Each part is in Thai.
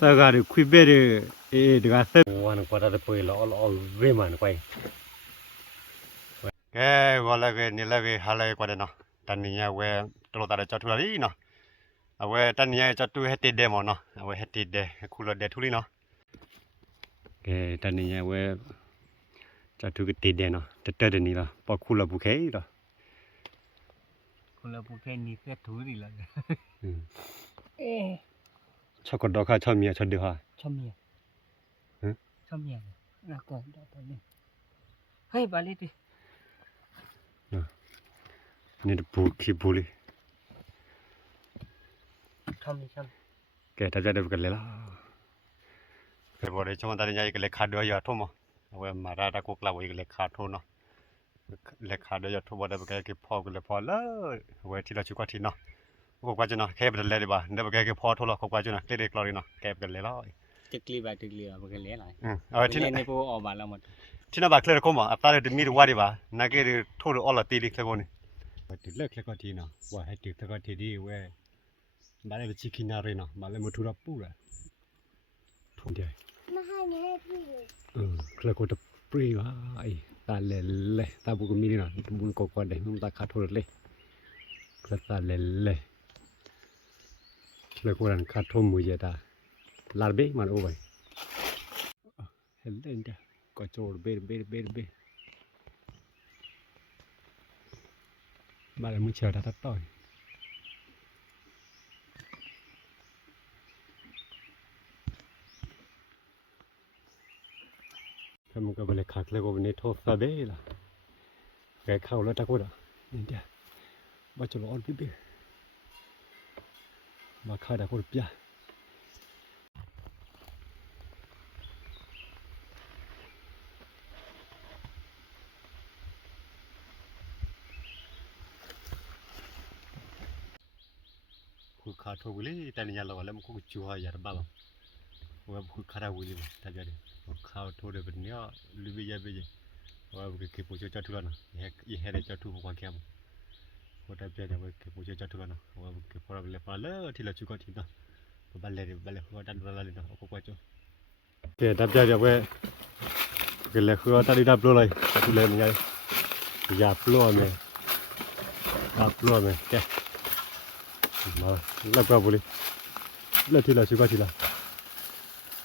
Sagari quibere e degase one quarter the poi all women quay ke gola ke nila ke hala kwa de no tania we tolo ta cha thula no awe tania cha tu heti de mo no awe heti de khulo de thuli no ke tania we cha tu ke ti de no te de ni la pa khula bu ke lo khula bu ke ni fe thu ni la cha ko do kha cha mi cha de ha chom ya na ko da to ni hai ba le ti ni bu ki bu li chom ke ta ja de ke le la ke bo de chon ta nya ke le kha do ya tho mo awe mara ta ko kla wo ke le kha tho no le kha do ya tho bo de ke pho ke le pho la we ti la chu ka ti no ko kwa jona ke be le de ba de ke pho tho lo ko kwa jona le de klori no ke be le la tikli ba ba ke le la awe ti ne po o ba la mo ti na ba kle ko ma apa de mi de wa de ba na ke de tho lo all la ti li kle ko ni ti le kle ko ti no wa he ti ko ti di we ba le chi ki na re no ba le mo thu ra pu la thon de ma ha ne pu kle ko de pri wa ai ta le ta bu ko mi ni no bu ko ko de mu ta kha tho le kle ta le le ko ran kha tho mu ye ta lar be man o bai hel den da ko chor be ba le mu chờ ta tỏiถ้ามึงก็ไปเลยขาดเลยก็วันนี้โทษซาเบ้ล่ะแกเข้าแล้วตะกูด่ะนี่เดียวมาจะร้อนพี่เบ้มาฆ่าตะกูเปียคุยขาดทุกเลยแต่เนี่ยเราแล้วมันคุยจั่วอย่าบ้าหรอกว่าคุยขาดวุ้ยมั้งถ้าจะได้ข้าวทุเรศแบบนี้ลืมไปยังไปยังว่าบุกเก็บปุ๋ยจัดทุเรศนะยี่ห้อจัดทุกคนแก่มั้งว่าแต่เพื่อนว่าเก็บปุ๋ยจัดทุเรศนะว่าบุกเก็บพอเราเลยพอแล้วที่เราชุกทีนะบัลเล่ว่าดันบัลเล่นะโอ้ก็จะเดี๋ยวดับจะว่าก็เลยคือตอนนี้ดับเลยทุเรศมันใหญ่หยาบล้วนเลยดับล้วนเลยแกมาแล้วก็บุรีแล้วที่เราชุกทีละ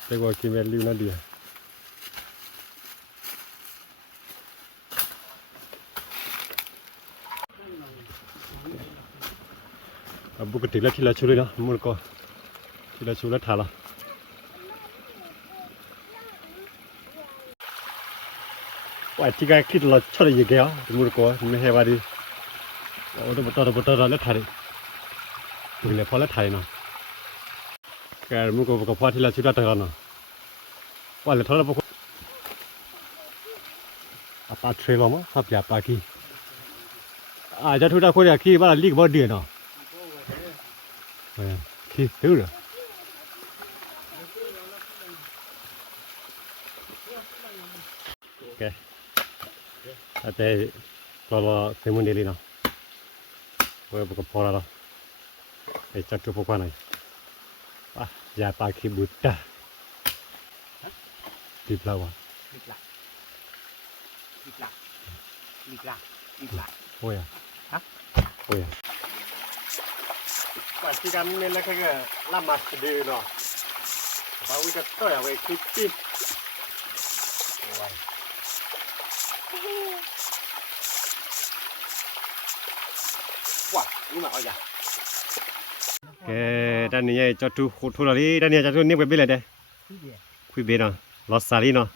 แต่ว่ากินแบบลิ้วนั่นดีปกติแล้วที่เราชุเลยนะมันก็ที่เราชุแล้วถ่ายละว่าที่การคิดเราชอบอะไรอย่างเงี้ยมันก็ไม่ให้ว่าดีโอ้ตัวบัตรแล้วถ่ายถึงเลยพอแล้วถ่ายเนาะแกมันก็พอที่เราชุดได้เนาะว่าเลยทอดแล้วพวกปลาเทรลมั้งครับอย่าปลาขี้อาจจะทุกท่านคนอยากขี้ว่าลีกบ่เดือนเนาะขี้ตื้อเหรอโอเคแต่เราเซมุนเดลีเนาะว่าบุกพอแล้วไอ้จัดทุกพวกนั้นอ่ะอย่าปลาขี้บุตรติดแล้ววะลีกละโอ้ยฮะโอ้ยว่าที่การเมนแล้วแค่ลามาสเดเนาะว่าวิจะต่อยเอาไว้คิดที่โอ้ยว้านี่มาเอาอย่าแกด้านนี้จะดูทุเรศด้านนี้จะดูนี่ไปเป็นอะไรเด้คุยเบนเนาะลอสซาลีเนาะ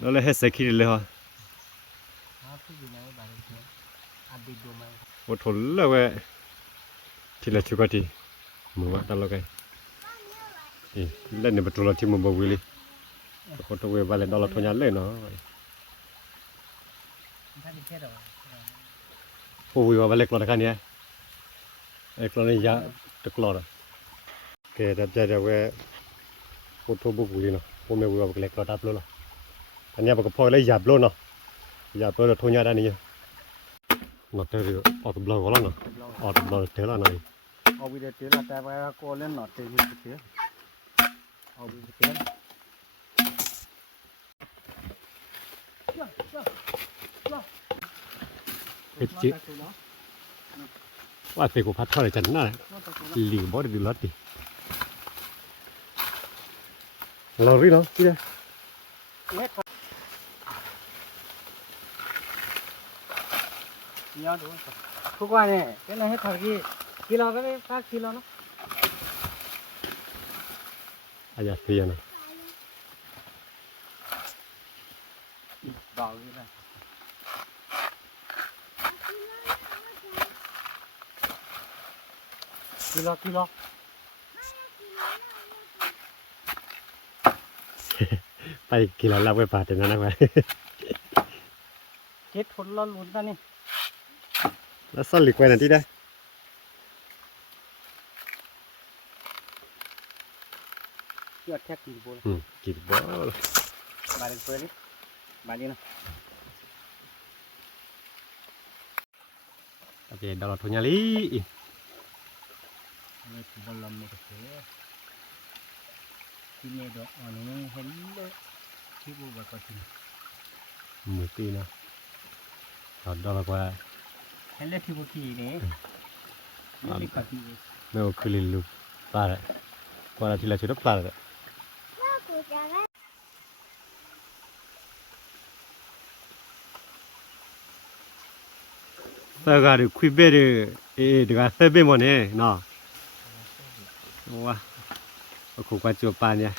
แล้วเลยให้เสกขี้เลยฮะโอ้ทนเลยเว้ยที่เราชุกทีมือว่าตลอดไงนี่เล่นในประตูเราที่มันบวิลิคนตัวเวบาเลนดอลเราทนยันเลยเนาะผู้วิวบาเลกลอดกันเนี่ยเอกลอดนี่ยาตะกลอดแกดับใจเดี๋ยวเว้ยคนทั่วบุกวิลิเนาะผู้ไม่วิวบาเลกลอดดับโลละอันนี้บอกพอเลยหยาบโลเนาะหยาบโลเราทนยันได้นี่ nó tới rồi ở tầm lâu quá lắm ở tầm lâu thế là này ở bây giờ thế là tại vì cô lên nọ thế như thế ở bây giờ thế cái chịว่าเสกพัดเท่าไหร่จันน่ะหลีบ่ได้ดูรถดิเรารีเนาะที่เด้ nhớ đúng không? Hôm qua này cái này hết thời kilo cái phát kilo nó. อาญาเสียนะ Vào như này. Kilo. ไปกินแล้วเราไปปาดแต่นั้นนะไป Chết thốn lo luôn ta này. แล้วซ่อนหลีกไว้นั่นที่ได้ Chưa thét gì vô. กินบ่ Bà đừng quên đi. Bà đi nào. โอเคดาวทุญาลี Này thì bao lần một cái. Khi nghe được ở này hết đấy. Khi vô bà coi thì. มือตีนะตอนดอกว่า Hết lên thì vô kỳ đấy. Hết lên cả kỳ. ไม่ว่าคือลิลูกปลาเลยกว่าที่เราชุดปลาเลยสกาดคุยเบรเอเด็กเซเบมันเนี่ยเนาะว้าคุยกันจูบปานเนี่ย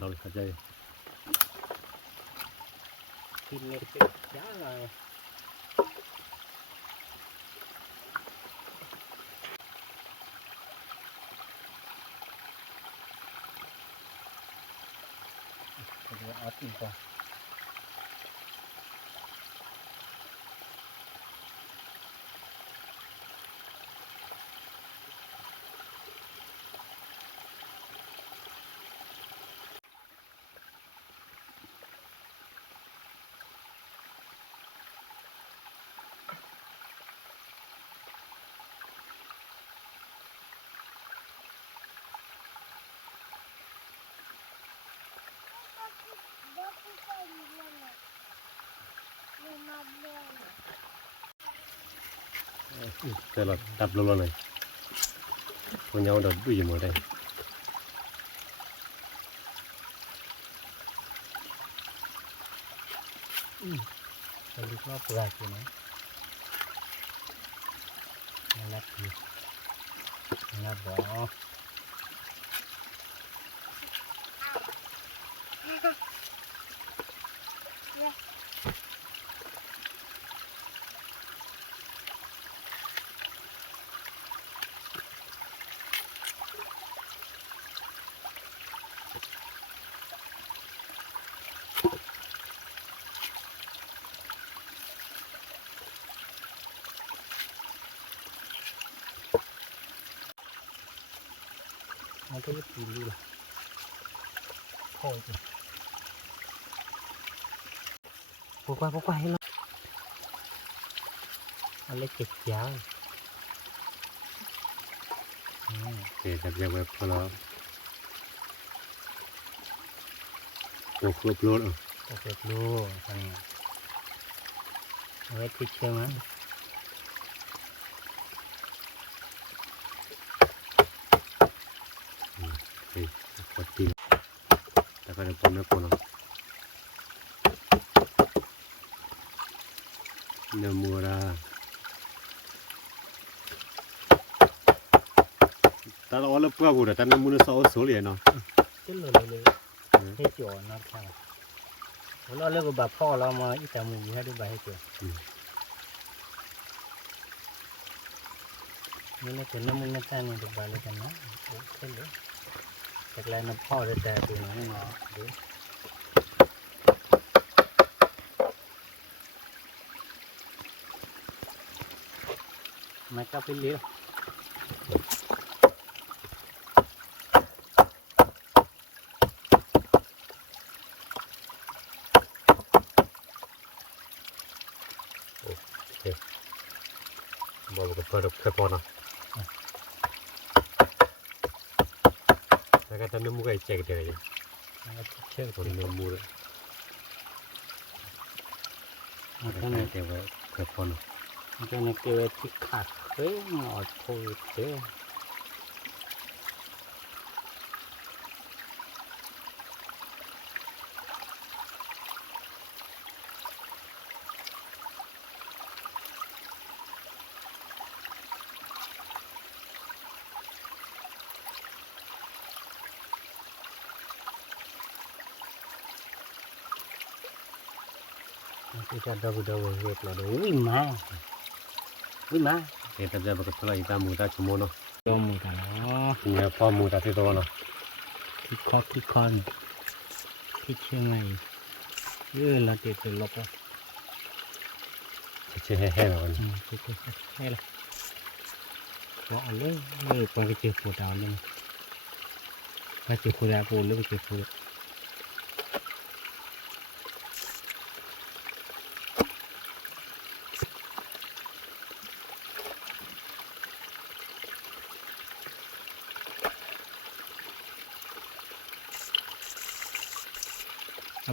đâu là dây Thì nghe cái giá là ở tìm qua thế là tập luôn này con nhau đợt đuôi gì ở đây Cái lúc nó bừa kìa này. Nó lắp kìa. Nó bỏ. Nó cái gì luôn à? Thôi kìa. Vô qua hello. Nó lấy chịch giáo. để tập ra web cho nó cuộc lụp luôn Ok luôn. Thằng này. Nó thích chơi mà. thì có tin ta phải được con nó nhờ mùa ra ta lo là bữa buổi ta nó muốn nó số liền nó Chứ lừa hết chỗ nó sao. Nó lấy của bàพ่อ เรามาอีแต่หมูให้ดูใบให้เจอนี่ในตัวน้ำมันไม่ใช่เนี่ยดูใบเลยกันนะโอ้เท่เลยจากแรงน้ำพ่อเลยแต่ตัวน้องนี่มาดู ไม่ก็ไปเลี้ยว บอกว่าเปิดแค่พอนะแล้วก็ตอนนี้มุกไอ้เจ๊กเดี๋ยวนี้ เชื่อ ตอนนี้มุกเลย มัน แค่ ก็ ไหน เนี่ย เดี๋ยวแค่พอนะ มันก็เนี่ยเกี่ยวที่ขาดเฮ้ยหมอโทษเด้อที่จะดูเห็ดเราดูวิ่งมา เดี๋ยวจะบอกกับเราอีตามุกตาชั่วโมงเนาะ ยอมมือกันเนาะ เนี่ยพอมุกตาที่ตัวเนาะ ที่คอกที่คอนที่เชียงใหม่เราเด็ดลบอ่ะ เชื่อแห้งๆแล้วกัน ที่ให้ละบอกเอาเลยไปเจอปูดาวเลยไปเจอปูดาวปูหรือไปเจอปู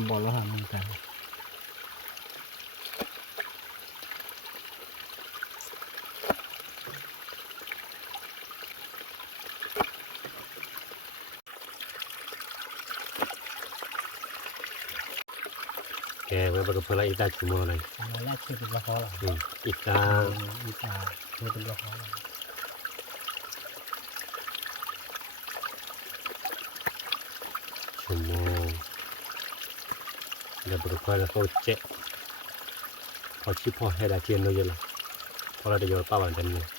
บอกแล้วหามือกัน แกมาบอกกับเราอีตาชั่วโมงเลย แรกคือเป็นละครหรอ อีตา อีตาคือเป็นละคร ชั่วโมงเดี๋ยวบอกกับเราเขาเจ๊เขาชิพอให้ได้เจียนเลยละพอเราได้ยอดป้าวันจันทร์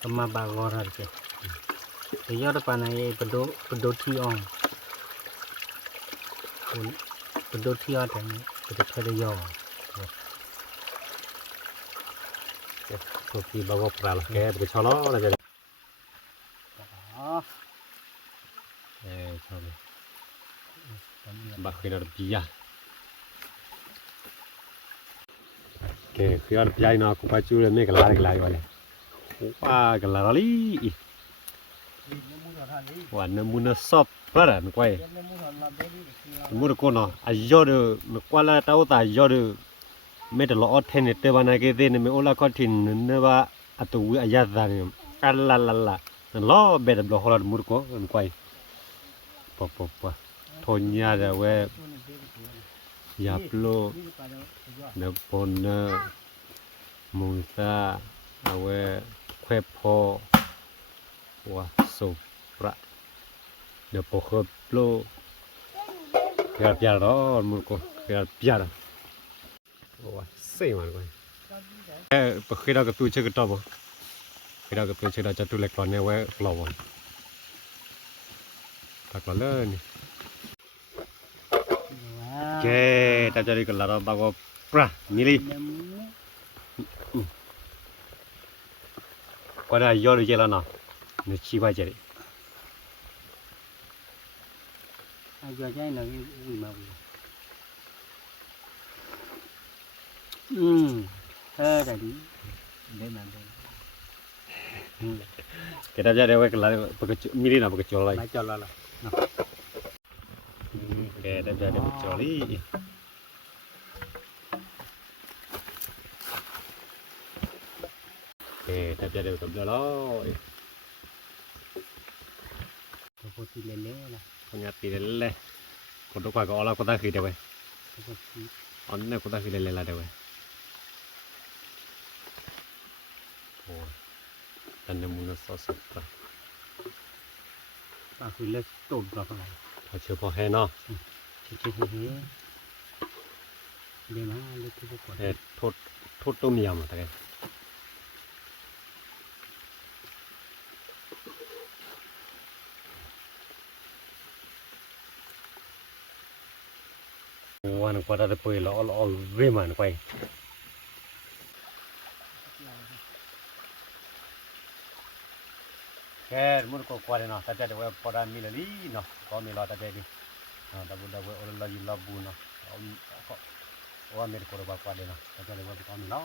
ก็มาบางวันอะไรแต่ยอดปานไอ้เป็นโดที่อ่อนเป็นโดที่อ่อนแต่นี้เป็นเพลยอ ทุกทีบอกว่าปลาละแกบอกชอบล้อนะจ๊ะชอบบักขึ้นอะไรปียะแกขึ้นอะไรปียะเนาะกูไปจูเลยไม่กันลายวันเลยว้ากันลายลีวันนั้นมุนสอบปลาหนึ่งไปมุนก็เนาะอายอดนึกว่าละเต้าตายอดไม่ได้ล้อเทนเนตวันนั้นก็เดินไม่โอลาก็ทิ้งนึกว่าอัตวิอายาดานกันละล้อเบ็ดบล็อกฮอลมุนก็นึกไปปะทนยาจะเว้ยาปลุกเนปนเนมุนตาเอาเว้เควพอว่าสุประเนปขบปลุกเกี่ยวกับยาร้อนมุนก็เกี่ยวกับยาว่าเสียมันก็ปะคิดเอากับตัวเชื่อกับตัวบ่คิดเอากับตัวเชื่อจะตัวเล็กก่อนเนี่ยเว้ปลอวันตักละเลยนี่แกแต่จะได้กันละเราบอกว่าปลามิลิก็ได้ยอดเยอะแล้วนะนี่ชีวะเจริ อายุใหญ่หน่อยอุ้ยมาอุ้ยได้ดีได้มาได้แกแต่จะได้ไว้กันละปกติมิลินะปกติอะไร ไม่จอดแล้ว แกแต่จะได้ปกติอะไรแกแต่จะได้กับเรา ตัวพูดทีเล่ๆนะ คนยัดตีเลยคนทุกคนก็เอาละก็ได้คือเดียวไป ตัวพูดที อันนี้ก็ได้คือเลยละเดียวไปโอ้ตันนี้มุนสอสปลา ก็คือเลิกตุ่มกับอะไร ถ้าเชื่อพอให้เนาะ ชิเฮ้เดี๋ยวนะเลิกที่พวกก่อน โทษต้มยำอะไรวัน พอได้ไปเราเรื่องมันไปแค่มันก็กว่าเลยเนาะแต่จะว่าพอได้มีเลยเนาะก็มีเราแต่จะดีแต่บุญได้ว่าเราอยู่เราบุญเนาะก็ว่ามีคนบอกว่าเลยเนาะแต่จะว่าก็มีเรา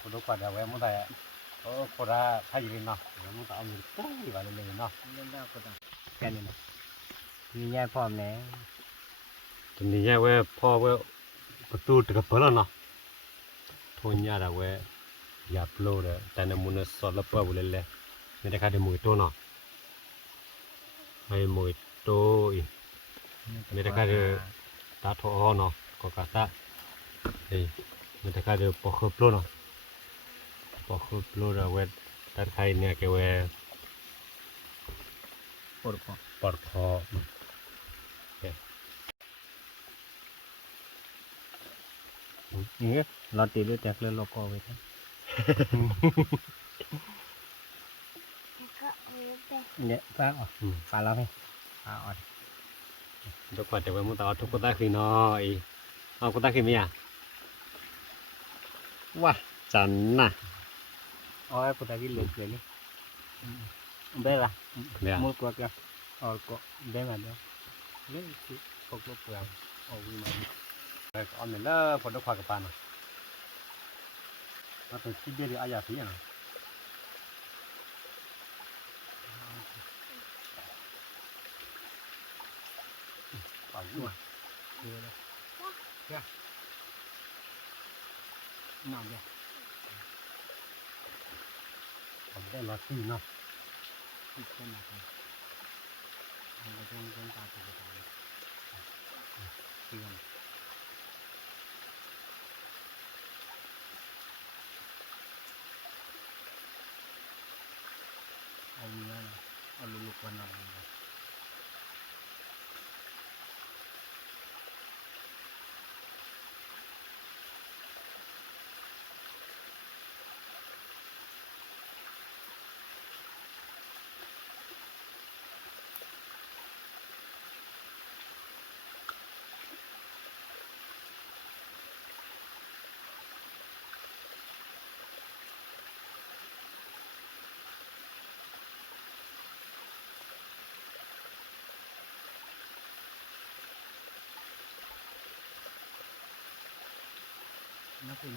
คนดูกว่าได้ว่ามันได้คนละไทยเลยเนาะมันต้องเอาเงินปุ้ยว่าเลยเนาะ เล่นได้ก็ได้แค่นี้นะมีแง่พร้อมแล้ว ตอนนี้เนี่ยเว้ยพ่อเว้ยประตูตะกับเปิดแล้วเนาะทุนยาดาเว้ยอย่าปลุกเลยแต่ในมุนสอดแล้วเปิดบุเลยเลยไม่ได้ค่าได้มวยโตเนาะให้มวยโตอีไม่ได้ค่าได้ตาทอเนาะก็กาตาเฮ้ยไม่ได้ค่าได้ปอกครบปลุกเนาะปอกครบปลุกแล้วเว้ยตัดใครเนี่ยแกเว้ย ปวดคอ ปอดคอ นี่เราตีด้วยแตกเลือดโลโก้ไว้ทั้งเนี่ยป้าอ๋อป้าเราไหมป้าอ่อน ทุกคนจะเว้ยมุตาทุกคนได้คือเนาะอีเอาคนได้คือมีอ่ะว้าจันน่ะ อ๋อกูตะกี้เหลือเกินเลยเบ้ละ เนี่ย มุดกว่ากันอ๋อก็เบ้มาเด้อเลยคือพวกลูกเปลือกเอาวิ่งมา เอาเนี่ยแล้วพอได้ควากับปานอ่ะแล้วตัวขี้เบี้ยอายาพี่อ่ะเป่าด้วย ดูเลยเนี่ยนอนเนี่ย ผมได้รอที่เนาะ ติดกันนะครับเราก็ต้องตาตัวตาเลยเตรียมเอาเนื้อนะเอาลูกๆวันนอนเลย nó thì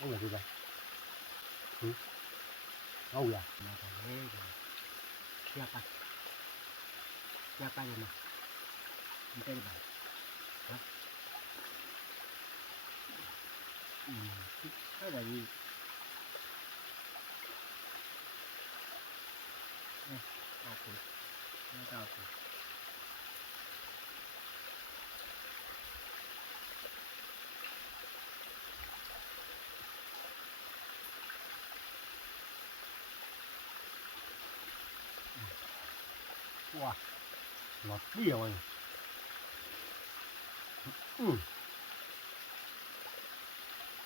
Ôi là gì vậy? Ôi à? nó phải thế rồi siapa rồi mà không thấy bảo đó cái là gì đây cao tuổi nó cao tuổi Wow, lọt bia rồi.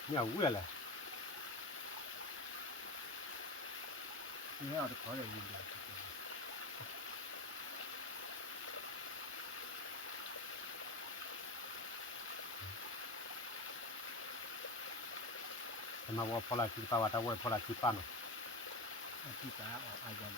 Nhiều quá là. nó được có được gì được Mà qua phô là chip vào tao qua phô là chip pan. chỉ cả ở ai gần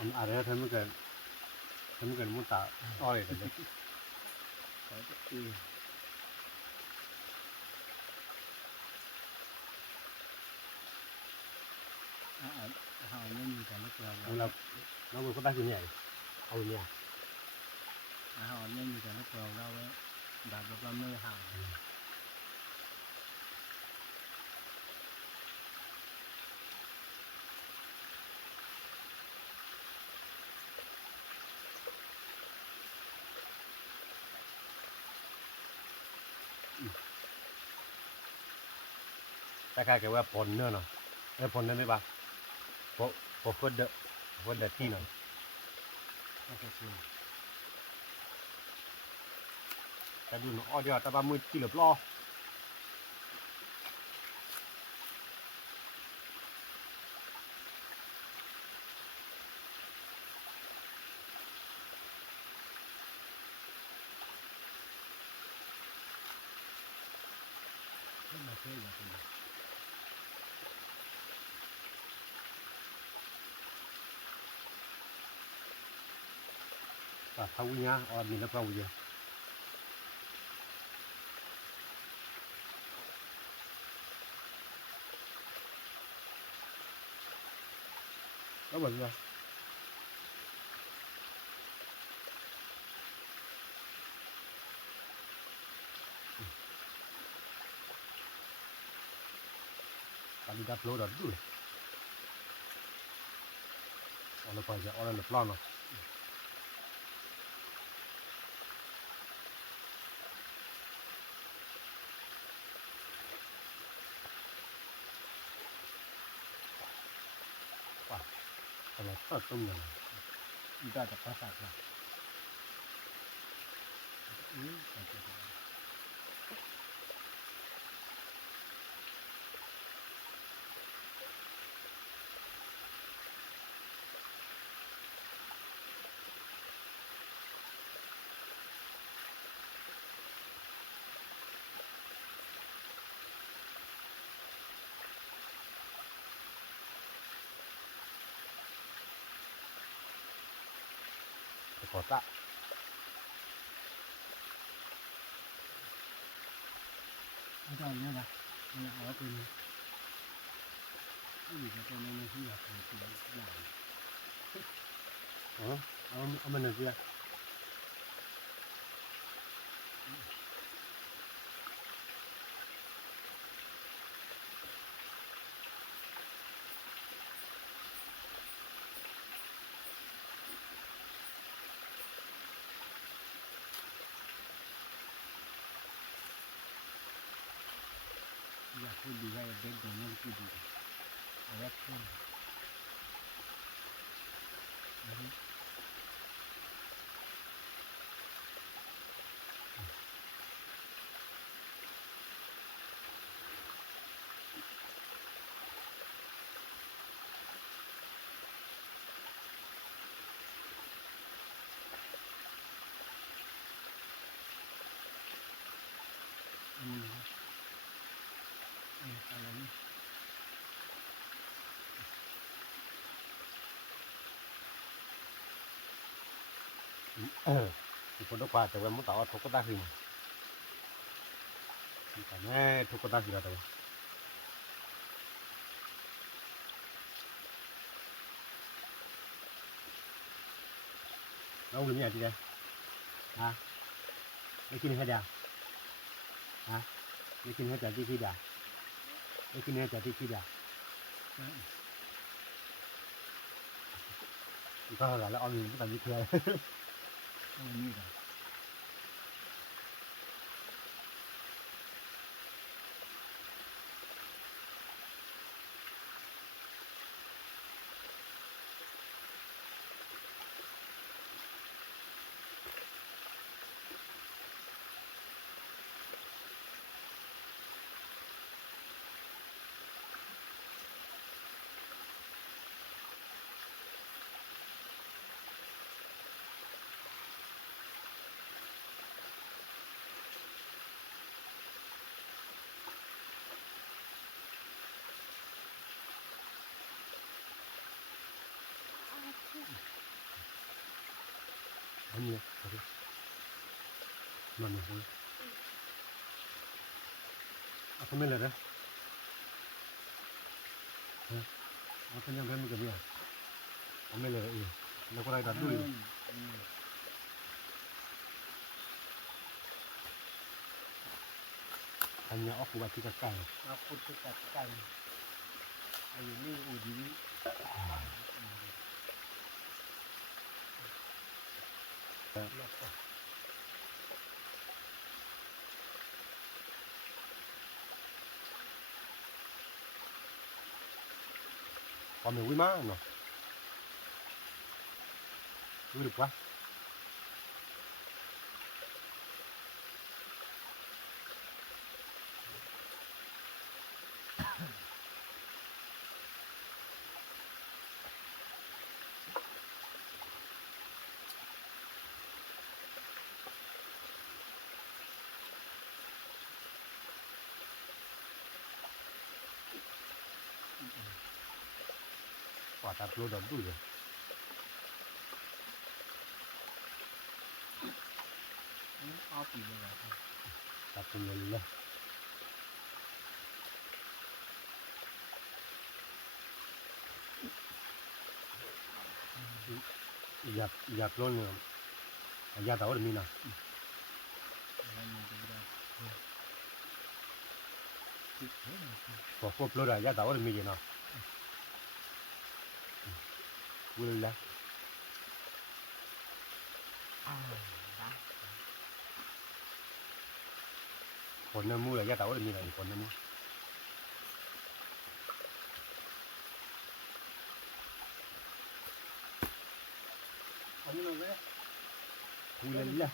Anh à đấy thấy mới cần muốn tạo oi rồi đấy. có cái gì họ nên cả lúc Nó là nó vừa có tác gì nhỉ? Ôi nhỉ. họ nên cả lúc đâu ấy đạt được 50 hàng แต่ใครแกว่าปนเนื้อเนาะปนนั่นไม่ปะพอคนเดที่เนาะ ก็จะช่วย แต่ดูเนาะเดียวแต่ว่ามือกี่เหลือบล้อมาเชื่ออย่างนี้ แต่เท่านี้มีแล้วเปล่าเยอะแล้วเหมือนกันตอนนี้ดับโหลดดูเอาละไปจะเอาละปล้อนเนาะว้าอะไรก็ต้มยำ อีกจะภาษาละแต่จะ ขอตะ อาจารย์เนี่ยนะเนี่ยเอาเป็นที่จะเป็นในที่อยากเป็นตัวอย่าง เอามันหนึ่งเลยอยากพูดดีว่าเด็กอย่างนั้นที่ดีเอาไว้เพื่อนอะไรนี่ ที่คนต้องการแต่ว่ามุตตาทุกข์ได้ขึ้นแต่แม่ทุกข์ได้ขึ้นแล้วแล้ววันนี้อะไรฮะไม่กินให้เดียวฮะไม่กินให้แต่ที่ขี้เดียวไม่กินให้แต่ที่ขี้เดียวก็เหรอแล้วเอาหนึ่งแต่ไม่เคย นี่กัน อันนี้อะไรมันนี่เอาคนไม่เลยนะเอาคนยังเล่นมันกันเนี่ยเอาไม่เลยแล้วก็ได้ดัดด้วยอันนี้ออกมาที่กระไก่ เอาคุณจะจัดการอายุนี่อูดีแล้วก็ เอามือวิ่งมาเนาะรู้ดีกว่าว่าตาโปรดอกดูเลย เอาปีเลย ตาเป็นเลยอย่าปล้นเลยอย่าตาว่ามีนะพอปล้นอย่าตาว่ามีนะกูเลยละคนน้ำมูเลยอย่าตาว่ามีนะคนน้ำมูกูเลยละ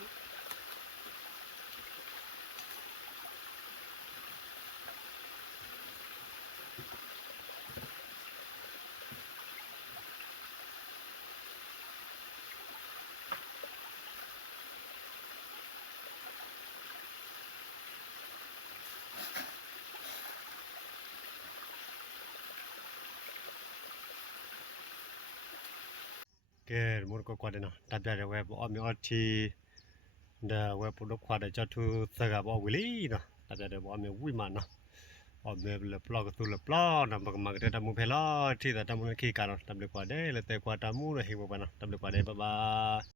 แกหมดก็กว่าเดิมนะตัดใจเว็บอ้อมีออทีเดเว็บปุ๊บกว่าเดี๋ยวจะทูสกัดบอกวิลี่เนาะตัดใจเดี๋ยวอ้อมีวิ่งมาเนาะอ้อมีเล็บล้อก็ตัวเล็บล้อนะบางมันก็จะทำมือเพลอที่แต่ทำมือขี้การเนาะทำเล็กกว่าได้แล้วแต่กว่าทำมือเราเห็นบ้างนะทำเล็กกว่าได้บ๊ายบาย